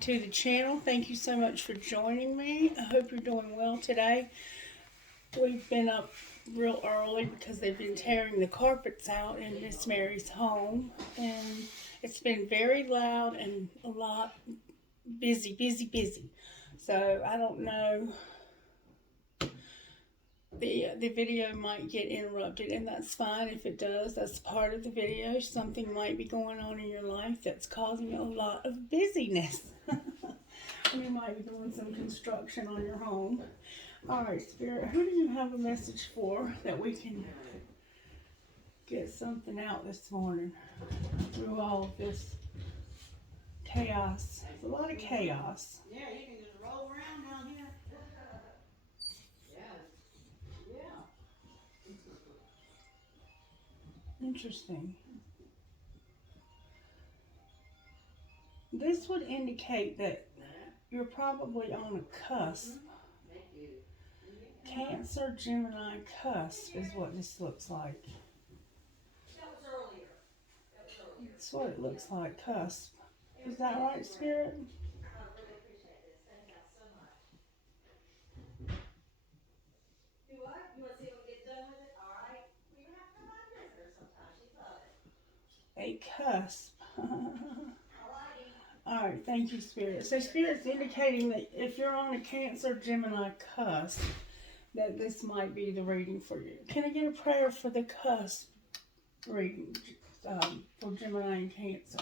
back to the channel. Thank you so much for joining me. I hope you're doing well today. We've been up real early because they've been tearing the carpets out in Miss Mary's home, and it's been very loud and a lot busy. So I don't know, the video might get interrupted, and that's fine if it does. That's part of the video. Something might be going on in your life that's causing a lot of busyness. You might be doing some construction on your home. All right, Spirit, who do you have a message for that we can get something out this morning through all of this chaos? It's a lot of chaos. Yeah, you can just roll around down here. Interesting. This would indicate that you're probably on a cusp. Cancer, Gemini, cusp is what this looks like. That's what it looks like, cusp. Is that right, Spirit? A cusp. Alright, thank you, Spirit. So Spirit's indicating that if you're on a Cancer, Gemini cusp, that this might be the reading for you. Can I get a prayer for the cusp reading for Gemini and Cancer?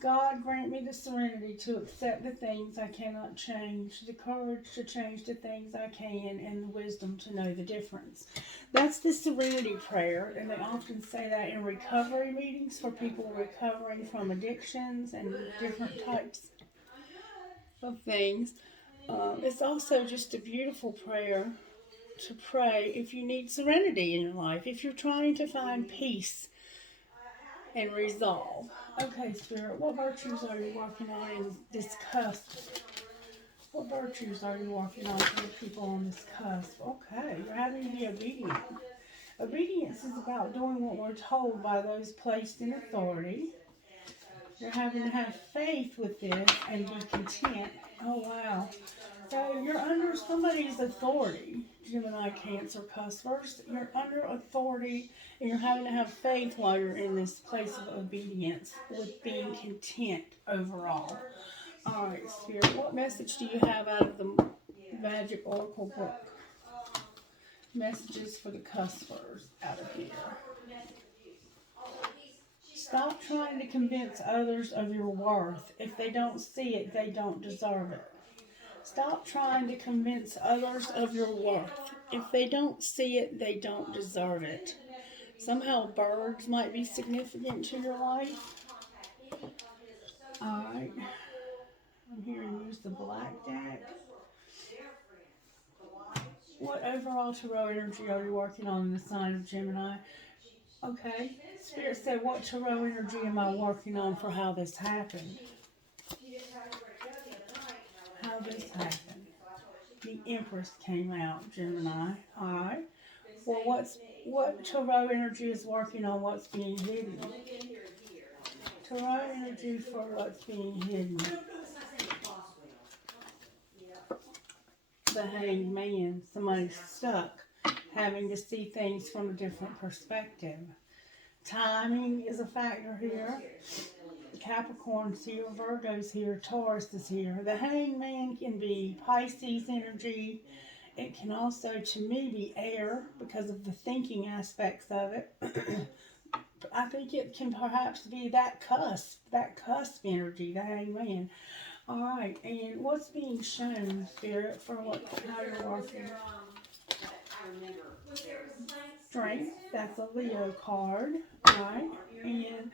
God, grant me the serenity to accept the things I cannot change, the courage to change the things I can, and the wisdom to know the difference. That's the serenity prayer, and they often say that in recovery meetings for people recovering from addictions and different types of things. It's also just a beautiful prayer to pray if you need serenity in your life, if you're trying to find peace and resolve. Okay, Spirit, what virtues are you working on in this cusp? What virtues are you working on for the people on this cusp? Okay, you're having to be obedient. Obedience is about doing what we're told by those placed in authority. You're having to have faith with this and be content. Oh, wow. So you're under somebody's authority, Gemini, Cancer, cuspers. You're under authority, and you're having to have faith while you're in this place of obedience with being content overall. All right, Spirit, what message do you have out of the Magic Oracle book? Messages for the cuspers out of here. Stop trying to convince others of your worth. If they don't see it, they don't deserve it. Stop trying to convince others of your worth. If they don't see it, they don't deserve it. Somehow birds might be significant to your life. Alright. I'm here to use the black deck. What overall tarot energy are you working on in the sign of Gemini? Okay. Spirit said, what tarot energy am I working on for how this happened? How this happened. The Empress came out, Gemini. Alright. Well, what tarot energy is working on what's being hidden? Tarot energy for what's being hidden. The Hanged Man. Somebody's stuck, having to see things from a different perspective. Timing is a factor here. Capricorn's here, Virgo's here, Taurus is here. The Hanged Man can be Pisces energy. It can also, to me, be air because of the thinking aspects of it. I think it can perhaps be that cusp energy, the Hanged Man. All right, and what's being shown, Spirit, for how you're working? Strength. That's a Leo card, right? And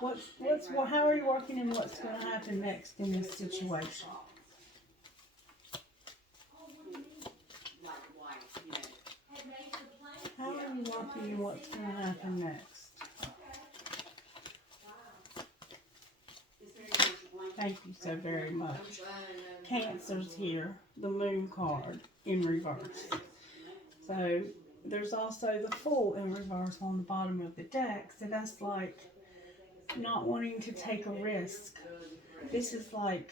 how are you working and what's going to happen next in this situation? How are you working and what's going to happen next? Thank you so very much. Cancer's here, the Moon card in reverse. So there's also the Fool in reverse on the bottom of the deck. So that's like not wanting to take a risk. This is like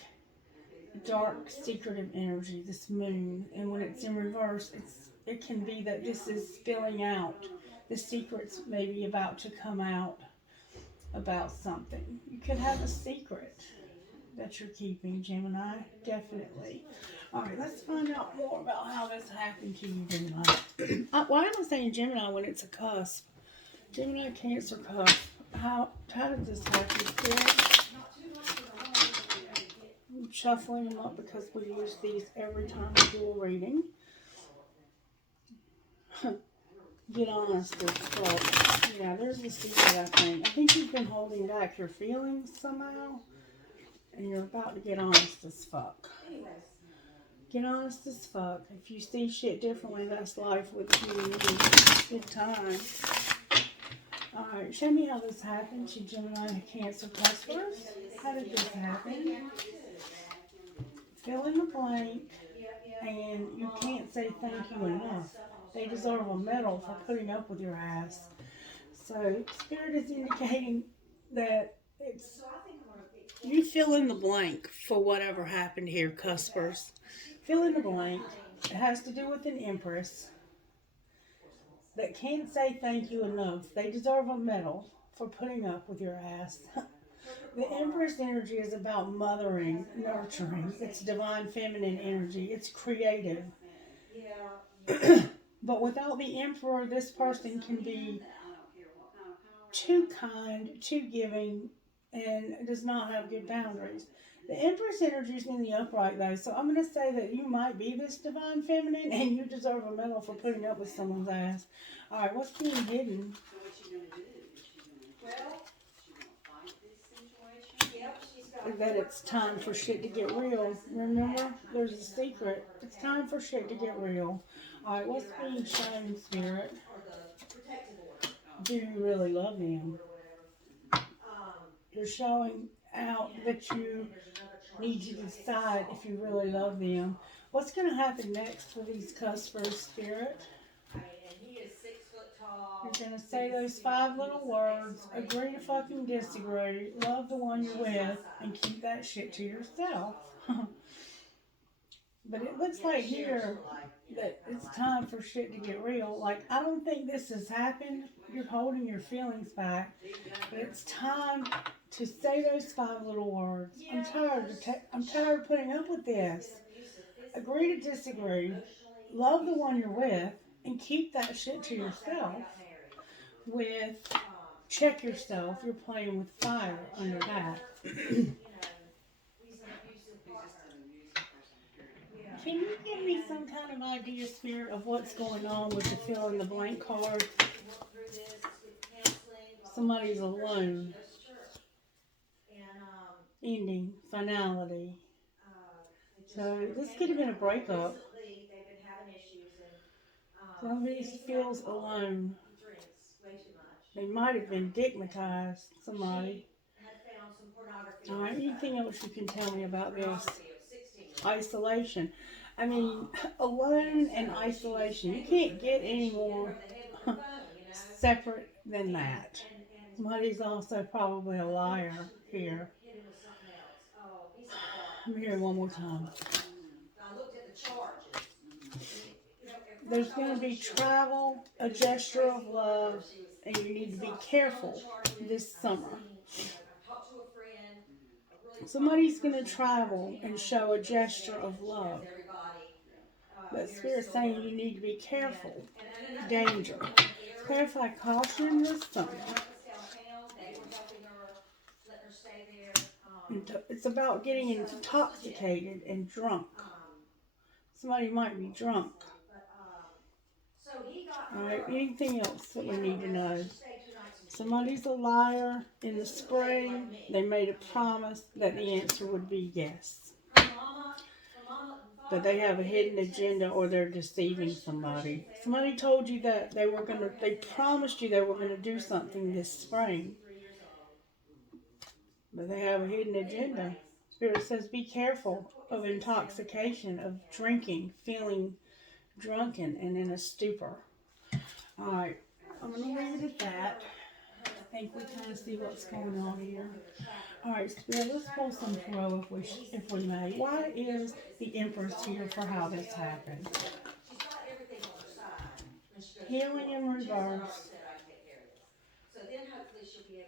dark, secretive energy, this moon. And when it's in reverse, it can be that this is spilling out. The secret's maybe about to come out about something. You could have a secret that you're keeping, Gemini. Definitely. Alright, let's find out more about how this happened to you, Gemini. Why am I saying Gemini when it's a cusp? Gemini, Cancer, cusp. How did this happen? Spirit? I'm shuffling them up because we use these every time we do a reading. Get honest as fuck. Yeah, there's a secret, I think. I think you've been holding back your feelings somehow. And you're about to get honest as fuck. Get honest as fuck. If you see shit differently, that's life with you and me. Good time. Alright, show me how this happened to Gemini, Cancer, Cuspers. How did this happen? Fill in the blank. And you can't say thank you enough. They deserve a medal for putting up with your ass. So, Spirit is indicating that it's... You fill in the blank for whatever happened here, Cuspers. Fill in the blank. It has to do with an Empress that can't say thank you enough. They deserve a medal for putting up with your ass. The Empress energy is about mothering, nurturing. It's divine feminine energy. It's creative. But without the Emperor, this person can be too kind, too giving, and does not have good boundaries. The Empress energy is in the upright, though, so I'm going to say that you might be this divine feminine, and you deserve a medal for putting up with someone's ass. All right, what's being hidden? That it's time for shit to get real. Remember, there's a secret. It's time for shit to get real. All right, what's being shown, Spirit? Do you really love them? You're showing out that you need to decide if you really love them. What's going to happen next for these Cuspers, Spirit? You're going to say those 5 little words, agree to fucking disagree, love the one you're with, and keep that shit to yourself. But it looks like here that it's time for shit to get real. Like, I don't think this has happened. You're holding your feelings back. But it's time to say those 5 little words. I'm tired of putting up with this. Agree to disagree. Love the one you're with. And keep that shit to yourself. With, check yourself. You're playing with fire under that. Can you give me some kind of idea, Spirit, of what's going on with the fill in the blank card? Somebody's alone. Ending. Finality. So this could have been a breakup. Somebody feels alone. They might have been stigmatized. Somebody. Alright, anything else you can tell me about this? Isolation. I mean, alone and isolation. You can't get any more separate than that. Somebody's also probably a liar here. I'm hearing one more time. There's going to be travel, a gesture of love, and you need to be careful this summer. Somebody's going to travel and show a gesture of love. But Spirit's saying you need to be careful. Danger. Clarify caution this summer. It's about getting intoxicated and drunk. Somebody might be drunk. Alright, anything else that we need to know? Somebody's a liar. In the spring, they made a promise that the answer would be yes. But they have a hidden agenda or they're deceiving somebody. Somebody told you that they promised you they were going to do something this spring. But they have a hidden agenda. Spirit says be careful of intoxication, of drinking, feeling drunken and in a stupor. Alright, I'm going to leave it at that. I think we kind of see what's going on here. Alright, Spirit, let's pull some tarot if we may. Why is the Empress here for how this happened? Healing in reverse.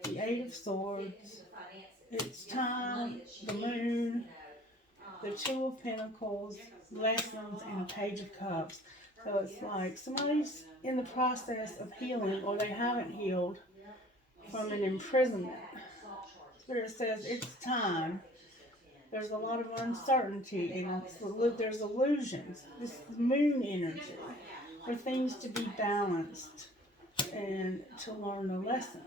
The Eight of Swords. It's time, the Moon, the Two of Pentacles, Lessons, and a Page of Cups. So it's like somebody's in the process of healing, or they haven't healed from an imprisonment. Spirit says it's time. There's a lot of uncertainty, and there's illusions. This is moon energy for things to be balanced and to learn a lesson.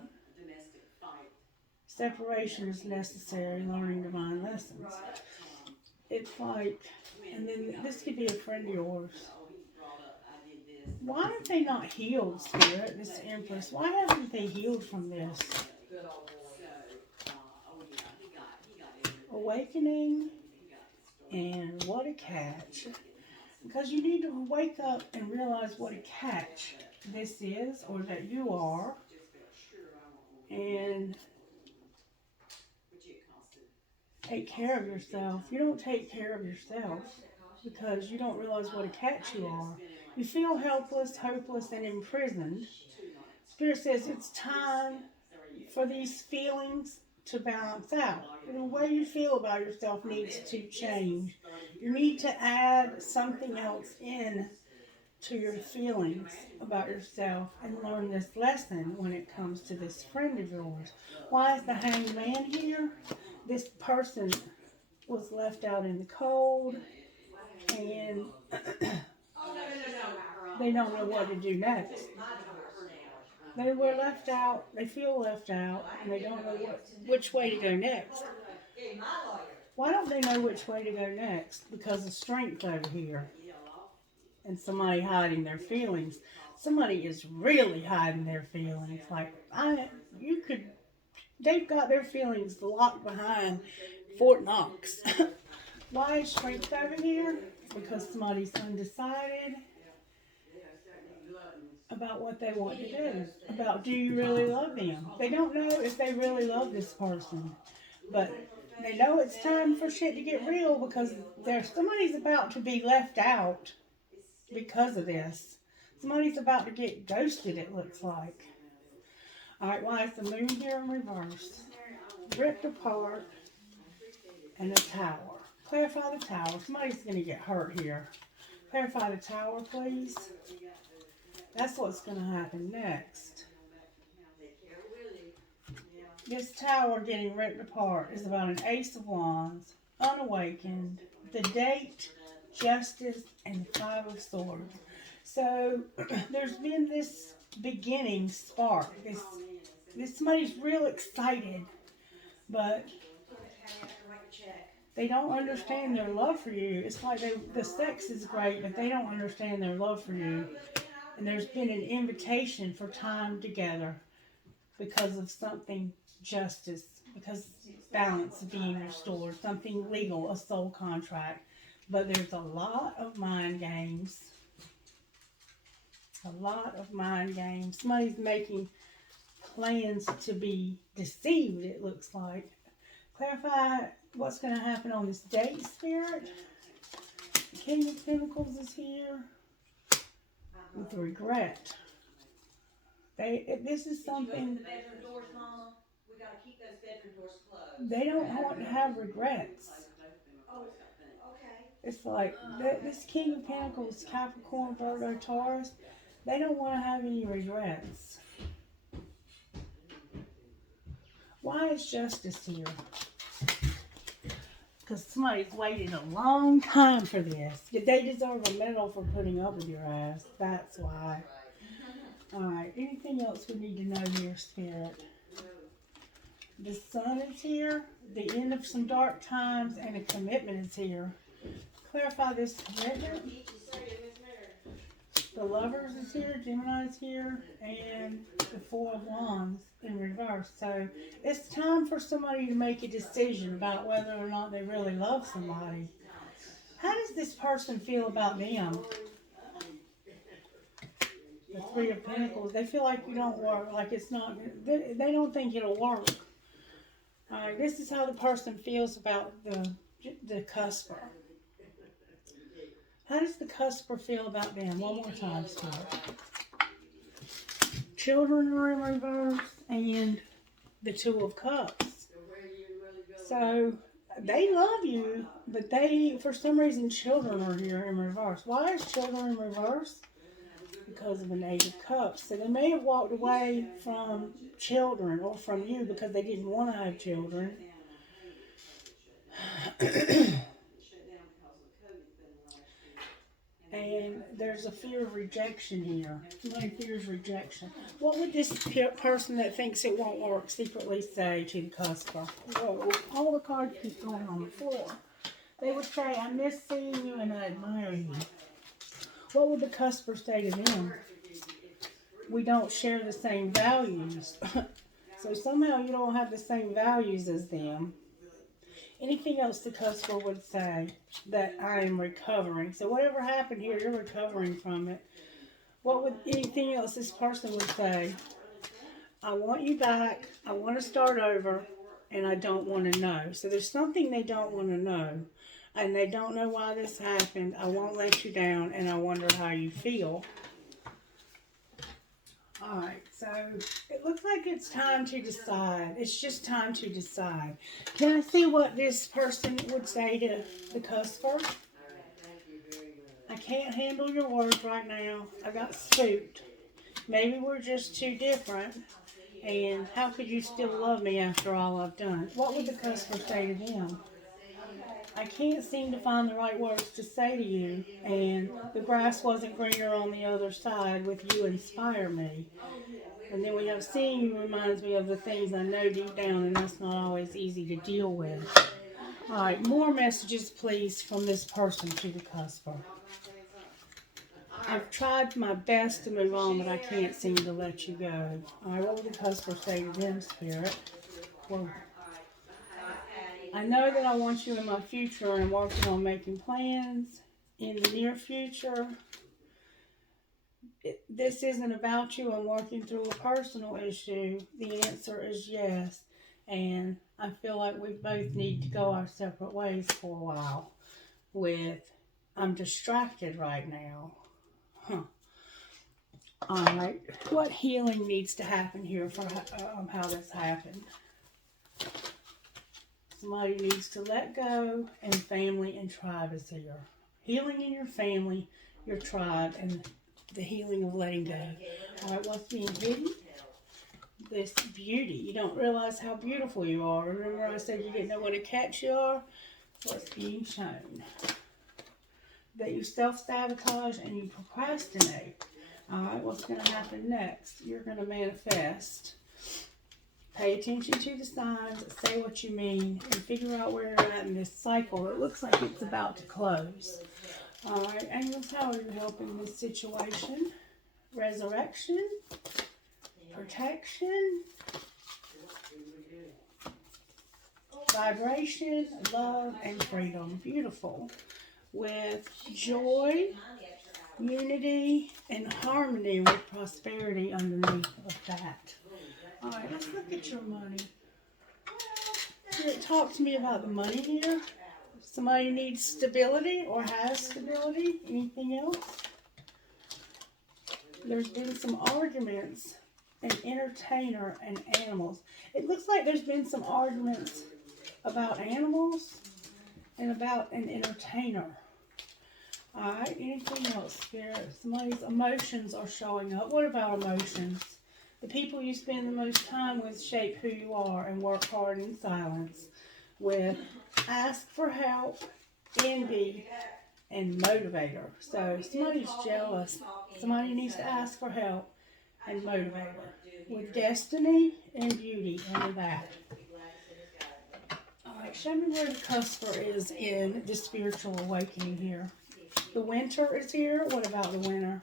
Separation is necessary, learning divine lessons. It's like, and then this could be a friend of yours. Why have they not healed, Spirit, this Empress? Why haven't they healed from this? Awakening, and what a catch. Because you need to wake up and realize what a catch this is, or that you are, and take care of yourself. You don't take care of yourself because you don't realize what a catch you are. You feel helpless, hopeless, and imprisoned. Spirit says it's time for these feelings to balance out. And the way you feel about yourself needs to change. You need to add something else in to your feelings about yourself and learn this lesson when it comes to this friend of yours. Why is the Hanged Man here? This person was left out in the cold, and they don't know what to do next. They were left out, they feel left out, and they don't know which way to go next. Why don't they know which way to go next? Because of strength over here. And somebody hiding their feelings. Somebody is really hiding their feelings. Like, they've got their feelings locked behind Fort Knox. Why is strength over here? Because somebody's undecided about what they want to do. About, do you really love them? They don't know if they really love this person. But they know it's time for shit to get real, because somebody's about to be left out because of this. Somebody's about to get ghosted, it looks like. Alright, why is the Moon here in reverse? Ripped apart, and a Tower. Clarify the Tower. Somebody's going to get hurt here. Clarify the Tower, please. That's what's going to happen next. This Tower getting ripped apart is about an Ace of Wands, unawakened, the date, Justice, and 5 of Swords. So there's been this beginning spark. This somebody's real excited, but they don't understand their love for you. It's like the sex is great, but they don't understand their love for you. And there's been an invitation for time together because of something, justice, because balance being restored, something legal, a soul contract. But there's a lot of mind games. A lot of mind games. Somebody's making plans to be deceived, it looks like. Clarify what's going to happen on this date, Spirit. The King of Pentacles is here with regret. This is something. They don't want to have regrets. It's like this King of Pentacles, Capricorn, Virgo, Taurus, they don't want to have any regrets. Why is Justice here? Because somebody's waited a long time for this. They deserve a medal for putting up with your ass. That's why. Alright, anything else we need to know here, Spirit? The Sun is here. The end of some dark times, and a commitment is here. Clarify this commitment. The Lovers is here, Gemini is here, and the Four of Wands in reverse. So it's time for somebody to make a decision about whether or not they really love somebody. How does this person feel about them? The Three of Pentacles, they feel like you don't work, like it's not, they don't think it'll work. Alright, this is how the person feels about the cusper. How does the cusper feel about them? One more time, Spirit. Children are in reverse and the Two of Cups. So they love you, but they, for some reason, children are here in reverse. Why is children in reverse? Because of an Eight of Cups. So they may have walked away from children or from you because they didn't want to have children. And there's a fear of rejection here. Somebody fears rejection. What would this person that thinks it won't work secretly say to the cusper? Whoa, all the cards keep going on the floor. They would say, I miss seeing you and I admire you. What would the cusper say to them? We don't share the same values. So somehow you don't have the same values as them. Anything else the cusper would say? That I am recovering. So whatever happened here, you're recovering from it. What would anything else this person would say? I want you back. I want to start over. And I don't want to know. So there's something they don't want to know. And they don't know why this happened. I won't let you down. And I wonder how you feel. Alright, so it looks like it's time to decide. It's just time to decide. Can I see what this person would say to the cusper? I can't handle your words right now. I got spooked. Maybe we're just too different. And how could you still love me after all I've done? What would the cusper say to them? I can't seem to find the right words to say to you, and the grass wasn't greener on the other side with you inspire me. And then we have seeing you reminds me of the things I know deep down, and that's not always easy to deal with. All right, more messages, please, from this person to the cusper. I've tried my best to move on, but I can't seem to let you go. All right, what would the cusper say to them, Spirit? Well, I know that I want you in my future and I'm working on making plans in the near future. This isn't about you. I'm working through a personal issue. The answer is yes. And I feel like we both need to go our separate ways for a while. I'm distracted right now. Alright. What healing needs to happen here for how this happened? Somebody needs to let go, and family and tribe is here. Healing in your family, your tribe, and the healing of letting go. Alright, what's being hidden? This beauty. You don't realize how beautiful you are. Remember I said you didn't know what a catch you are? What's being shown? That you self-sabotage and you procrastinate. Alright, what's going to happen next? You're going to manifest. Pay attention to the signs, say what you mean, and figure out where you're at in this cycle. It looks like it's about to close. Alright, angels, how are you helping this situation? Resurrection, protection, vibration, love, and freedom. Beautiful. With joy, unity, and harmony with prosperity underneath of that. Alright, let's look at your money. Talk to me about the money here. Somebody needs stability or has stability. Anything else? There's been some arguments, an entertainer and animals. It looks like there's been some arguments about animals and about an entertainer. Alright, anything else, Spirit? Somebody's emotions are showing up. What about emotions? The people you spend the most time with shape who you are and work hard in silence with ask for help, envy, and motivator. So somebody's jealous. Somebody needs to ask for help and motivator with destiny and beauty under that. Alright, show me where the cusper is in the spiritual awakening here. The winter is here. What about the winter?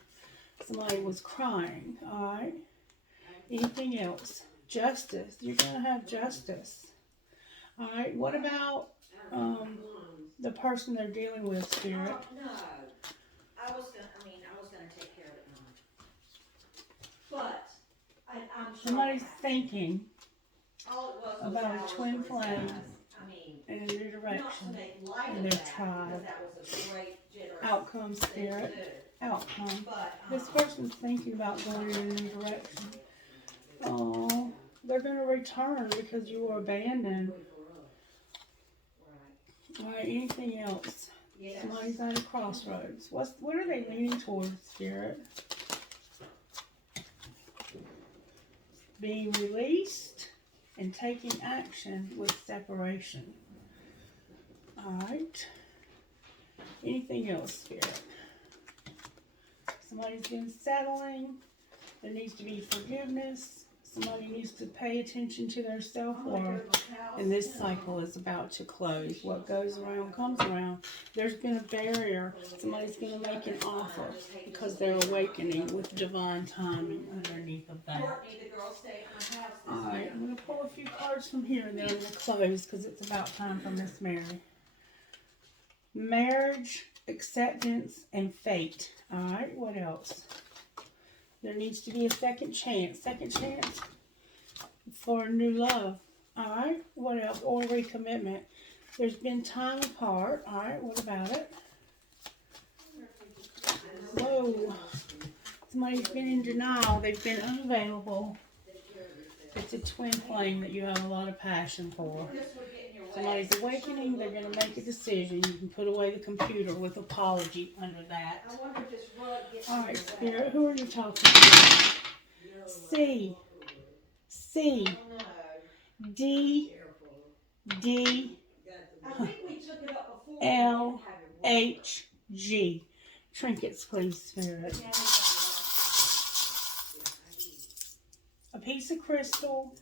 Somebody was crying. Alright. Anything else? Justice. You're going to have justice. Alright, what about the person they're dealing with, Spirit? No. I was gonna take care of it, Mom. But I'm sure Somebody's thinking. all it was about a twin flame I mean, in a new not to direction make light in of their that, because tribe. that was a great, generous Outcome thing to spirit. do. Outcome. But, This person's thinking about going in a new direction. Oh, they're going to return because you were abandoned. right. Alright, anything else? Yes. Somebody's at a crossroads. What are they leaning towards, Spirit? Being released and taking action with separation. Alright. Anything else, Spirit? Somebody's been settling. There needs to be forgiveness. Somebody needs to pay attention to their self-worth. And this cycle is about to close. What goes around comes around. There's been a barrier. Somebody's going to make an offer because they're awakening with divine timing underneath of that. Alright, I'm going to pull a few cards from here and then I'm going to close because it's about time for Miss Mary. Marriage, acceptance, and fate. Alright, what else? There needs to be a second chance. Second chance for new love. Alright, what else? Or recommitment. There's been time apart. Alright, what about it? Whoa. Somebody's been in denial. They've been unavailable. It's a twin flame that you have a lot of passion for. Somebody's awakening. They're going to make a decision. You can put away the computer with apology under that. Alright, Spirit, who are you talking to? C. C. D. D. L. H. G. Trinkets, please, Spirit. A piece of crystal,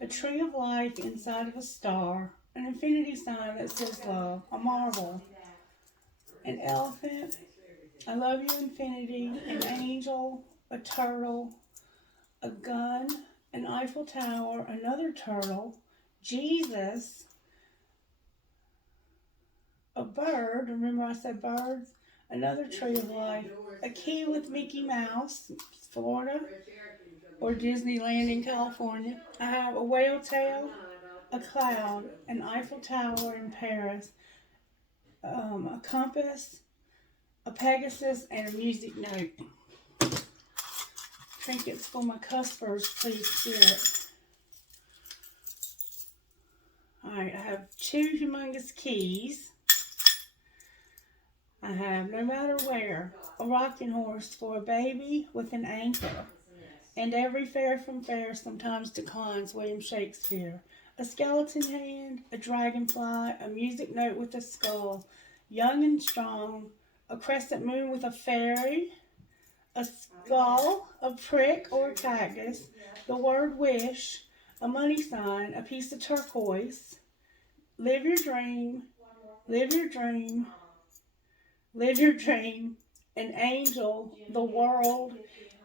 a tree of life inside of a star, an infinity sign that says love, a marble, an elephant, I love you infinity, an angel, a turtle, a gun, an Eiffel Tower, another turtle, Jesus, a bird, remember I said birds, another tree of life, a key with Mickey Mouse, Florida, or Disneyland in California. I have a whale tail, a cloud, an Eiffel Tower in Paris, a compass, a Pegasus, and a music note. Trinkets for my cuspers, please, Spirit. Alright, I have 2 humongous keys. I have no matter where, a rocking horse for a baby with an anchor. And every fare from fair sometimes declines, William Shakespeare. A skeleton hand, a dragonfly, a music note with a skull, young and strong, a crescent moon with a fairy, a skull, a prick or a cactus, the word wish, a money sign, a piece of turquoise, live your dream, live your dream, live your dream, an angel, the world,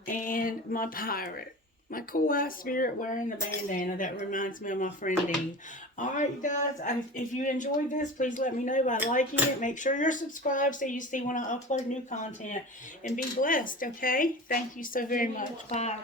and my pirate. My cool ass spirit wearing the bandana that reminds me of my friend Dee. Alright, you guys, if you enjoyed this, please let me know by liking it. Make sure you're subscribed so you see when I upload new content. And be blessed, okay? Thank you so very much. Bye.